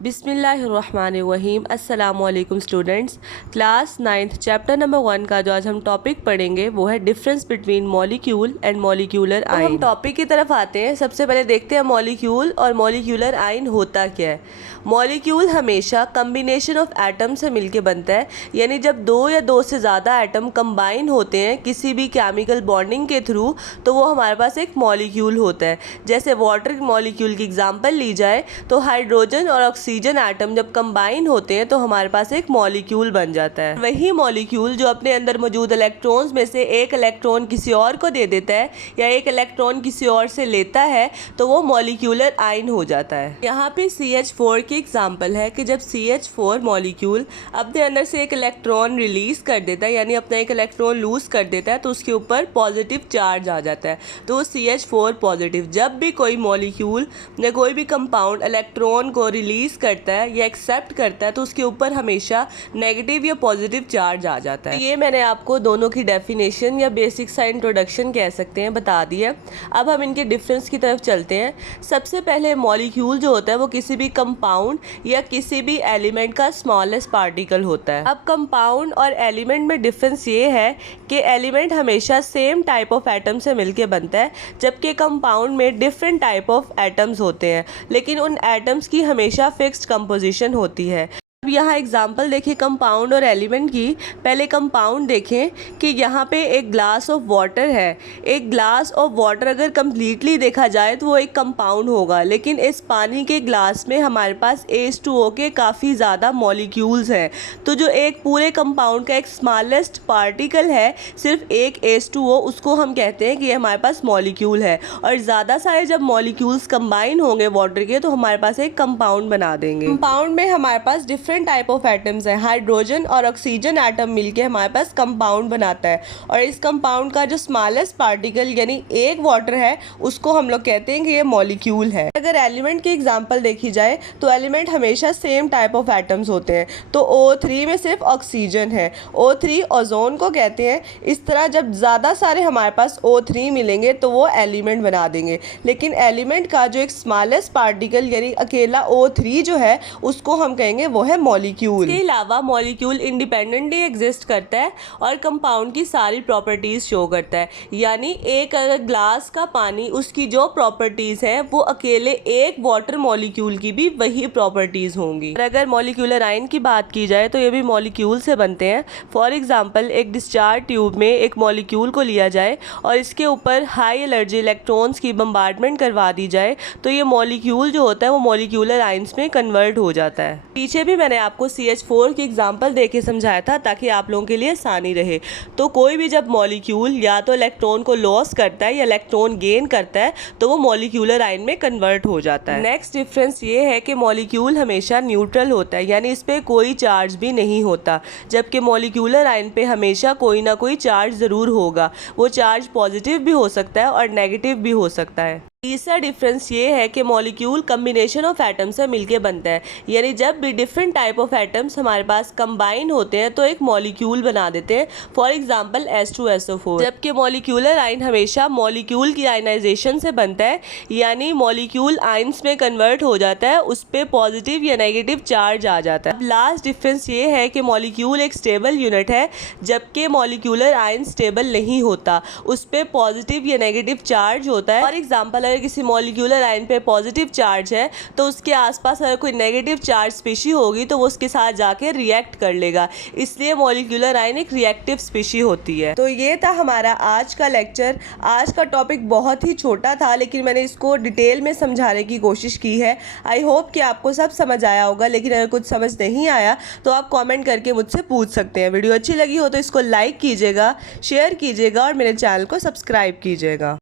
बिस्मिल्लाहिर्रहमानिर्रहीम। अस्सलामुअलैकुम students. Class 9th chapter number 1 का जो आज हम टॉपिक पढ़ेंगे वो है difference between molecule and molecular ion. हम टॉपिक की तरफ आते हैं। सबसे पहले देखते हैं मॉलिक्यूल और मॉलिक्यूलर आयन होता क्या है। मॉलिक्यूल हमेशा कम्बिनेशन ऑफ एटम से मिलके बनता है, यानी जब दो या दो से ज़्यादा एटम कंबाइन होते हैं किसी भी केमिकल बॉन्डिंग के थ्रू तो वो हमारे पास एक मॉलिक्यूल होता है। जैसे वाटर मॉलिक्यूल की एग्जांपल ली जाए तो हाइड्रोजन और ऑक्सीजन एटम जब कंबाइन होते हैं तो हमारे पास एक मॉलिक्यूल बन जाता है। वही मॉलिक्यूल जो अपने अंदर मौजूद इलेक्ट्रॉन्स में से एक इलेक्ट्रॉन किसी और को दे देता है या एक इलेक्ट्रॉन किसी और से लेता है तो वो मॉलिक्यूलर आयन हो जाता है। यहाँ पे CH4 की एग्जांपल है कि जब CH4 मॉलिक्यूल अपने अंदर से एक इलेक्ट्रॉन रिलीज कर देता है, यानी अपना एक इलेक्ट्रॉन लूज कर देता है, तो उसके ऊपर पॉजिटिव चार्ज आ जाता है, तो CH4 पॉजिटिव। जब भी कोई मॉलिक्यूल या कोई भी कंपाउंड इलेक्ट्रॉन को रिलीज करता है या एक्सेप्ट करता है तो उसके ऊपर हमेशा नेगेटिव या पॉजिटिव चार्ज आ जाता है। ये मैंने आपको दोनों की डेफिनेशन या बेसिक सा इंट्रोडक्शन कह सकते हैं बता दिया। अब हम इनके डिफरेंस की तरफ चलते हैं। सबसे पहले मॉलिक्यूल जो होता है वो किसी भी कंपाउंड या किसी भी एलिमेंट का स्मॉलेस्ट पार्टिकल होता है। अब कंपाउंड और एलिमेंट में डिफरेंस ये है कि एलिमेंट हमेशा सेम टाइप ऑफ एटम से मिलके बनता है, जबकि कंपाउंड में डिफरेंट टाइप ऑफ एटम्स होते हैं, लेकिन उन एटम्स की हमेशा फिक्स्ड कंपोजिशन होती है। अब यहाँ एग्जांपल देखिए कंपाउंड और एलिमेंट की। पहले कंपाउंड देखें कि यहाँ पे एक ग्लास ऑफ वाटर है। एक ग्लास ऑफ वाटर अगर कम्प्लीटली देखा जाए तो वो एक कंपाउंड होगा, लेकिन इस पानी के ग्लास में हमारे पास H2O के काफ़ी ज़्यादा मॉलिक्यूल्स हैं। तो जो एक पूरे कंपाउंड का एक स्मॉलेस्ट पार्टिकल है, सिर्फ एक H2O, उसको हम कहते हैं कि ये हमारे पास मॉलिक्यूल है। और ज़्यादा सारे जब मॉलिक्यूल्स कंबाइन होंगे वाटर के तो हमारे पास एक कंपाउंड बना देंगे। कंपाउंड में हमारे पास डिफरेंट टाइप ऑफ एटम्स हैं। हाइड्रोजन और ऑक्सीजन एटम मिलके हमारे पास कंपाउंड बनाता है, और इस कंपाउंड का जो स्मॉलेस्ट पार्टिकल यानी एक वाटर है उसको हम लोग कहते हैं कि ये मॉलिक्यूल है। अगर एलिमेंट की एग्जांपल देखी जाए तो एलिमेंट हमेशा सेम टाइप ऑफ एटम्स होते हैं। तो O3 में सिर्फ ऑक्सीजन है, O3 ओजोन को कहते हैं। इस तरह जब ज़्यादा सारे हमारे पास O3 मिलेंगे तो वो एलिमेंट बना देंगे, लेकिन एलिमेंट का जो एक स्मॉलेस्ट पार्टिकल यानी अकेला O3 जो है उसको हम कहेंगे वो है मॉलिक्यूल। इसके अलावा मॉलिक्यूल इंडिपेंडेंटली एग्जिस्ट करता है और कंपाउंड की सारी प्रॉपर्टीज शो करता है। यानी एक अगर ग्लास का पानी, उसकी जो प्रॉपर्टीज है वो अकेले एक वाटर मॉलिक्यूल की भी वही प्रॉपर्टीज होंगी। और अगर मॉलिक्यूलर आयन की बात की जाए तो ये भी मॉलिक्यूल से बनते हैं। फॉर एग्जाम्पल एक डिस्चार्ज ट्यूब में एक मॉलिक्यूल को लिया जाए और इसके ऊपर हाई एनर्जी इलेक्ट्रॉन्स की बम्बार्डमेंट करवा दी जाए तो ये मॉलिक्यूल जो होता है वो मॉलिक्यूलर आयन्स में कन्वर्ट हो जाता है। पीछे भी मैंने आपको CH4 की एग्जांपल देके समझाया था ताकि आप लोगों के लिए आसानी रहे। तो कोई भी जब मॉलिक्यूल या तो इलेक्ट्रॉन को लॉस करता है या इलेक्ट्रॉन गेन करता है तो वो मॉलिक्यूलर आयन में कन्वर्ट हो जाता है। नेक्स्ट डिफरेंस ये है कि मॉलिक्यूल हमेशा न्यूट्रल होता है, यानी इस पे कोई चार्ज भी नहीं होता, जबकि मॉलिक्यूलर आयन पे हमेशा कोई ना कोई चार्ज ज़रूर होगा। वो चार्ज पॉजिटिव भी हो सकता है और नेगेटिव भी हो सकता है। तीसरा डिफरेंस ये है कि मॉलिक्यूल कम्बिनेशन ऑफ एटम्स से मिलके बनता है, यानी जब भी डिफरेंट टाइप ऑफ एटम्स हमारे पास कंबाइन होते हैं तो एक मॉलिक्यूल बना देते हैं। For example H2SO4। जबकि मॉलिक्यूलर आयन हमेशा मॉलिक्यूल की आयनाइजेशन से बनता है, यानी मॉलिक्यूल आयन्स में कन्वर्ट हो जाता है, उस पर पॉजिटिव या नेगेटिव चार्ज आ जाता है। अब लास्ट डिफरेंस ये है कि मॉलिक्यूल एक स्टेबल यूनिट है, जबकि मॉलिक्यूलर आयन स्टेबल नहीं होता, उस पर पॉजिटिव या नेगेटिव चार्ज होता है। फॉर एग्जाम्पल अगर किसी मॉलिक्यूलर आयन पे पॉजिटिव चार्ज है तो उसके आसपास अगर कोई नेगेटिव चार्ज स्पीशी होगी तो वो उसके साथ जाके रिएक्ट कर लेगा, इसलिए मॉलिक्यूलर आयन एक रिएक्टिव स्पीशी होती है। तो ये था हमारा आज का लेक्चर। आज का टॉपिक बहुत ही छोटा था लेकिन मैंने इसको डिटेल में समझाने की कोशिश की है। आई होप कि आपको सब समझ आया होगा, लेकिन अगर कुछ समझ नहीं आया तो आप कॉमेंट करके मुझसे पूछ सकते हैं। वीडियो अच्छी लगी हो तो इसको लाइक कीजिएगा, शेयर कीजिएगा और मेरे चैनल को सब्सक्राइब कीजिएगा।